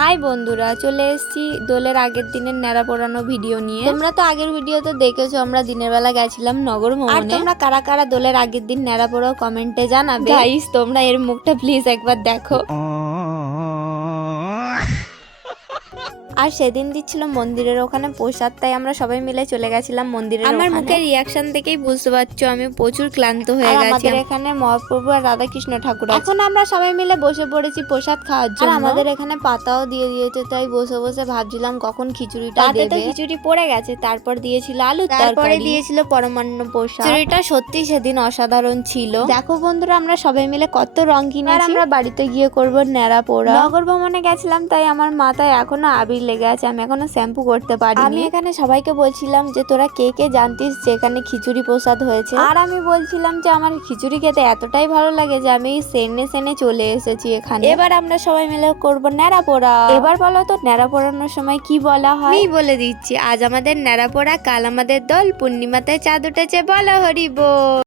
High বন্ধুরা, চলে এসেছি দোলের আগের দিনের ন্যাড়া পোড়ানো ভিডিও নিয়ে। তোমরা তো আগের ভিডিওতে দেখেছো আমরা দিনের বেলা গেছিলাম নগর ভ্রমণে। আর তোমরা কারা কারা দোলের আগের দিন ন্যাড়া পোড়াও কমেন্টে জানাবে। গাইস, তোমরা এর মুখটা প্লিজ একবার দেখো। আর সেদিন দিচ্ছিল মন্দিরের ওখানে প্রসাদ, তাই আমরা সবাই মিলে চলে গেছিলাম মন্দিরের ওখানে। আমার মুখের রিয়াকশন থেকেই বুঝতে পারছো আমি প্রচুর ক্লান্ত হয়ে গেছি। আমাদের এখানে মহাপ্রভু আর রাধাকৃষ্ণ ঠাকুর আছে। এখন আমরা সবাই মিলে বসে পড়েছি প্রসাদ খাওয়ার জন্য। আর আমাদের এখানে পাতাও দিয়ে দিয়েছে, তাই বসে বসে ভাবছিলাম কখন খিচুড়িটা দেবে। তো খিচুড়ি পড়ে গেছে, তারপর দিয়েছিল আলু, তারপরে দিয়েছিল পরমান্ন প্রসাদ। খিচুড়িটা সত্যি সেদিন অসাধারণ ছিল। দেখো বন্ধুরা, আমরা সবাই মিলে কত রং কিনেছি। আর আমরা বাড়িতে গিয়ে করব ন্যাড়া পোড়া। নগর ভ্রমণে গেছিলাম, তাই আমার মাথায় এখনো আবির লেগে আছে, আমি এখনো শ্যাম্পু করতে পারিনি। আমি এখানে সবাইকে বলছিলাম যে তোরা কে কে জানতিস যে এখানে খিচুড়ি প্রসাদ হয়েছে। আর আমি বলছিলাম যে আমার খিচুড়ি খেতে এতটাই ভালো লাগে যে আমি সেনে সেনে চলে এসেছি এখানে। এবার আমরা সবাই মিলে করব ন্যাড়া পোড়া। এবার বলো তো ন্যাড়া পোড়ানোর সময় কি বলা হয়? আমি বলে দিচ্ছি, আজ আমাদের ন্যাড়া পোড়া, কাল আমাদের দোল, পূর্ণিমাতে চাঁদ উঠেছে, বলো হরি বল।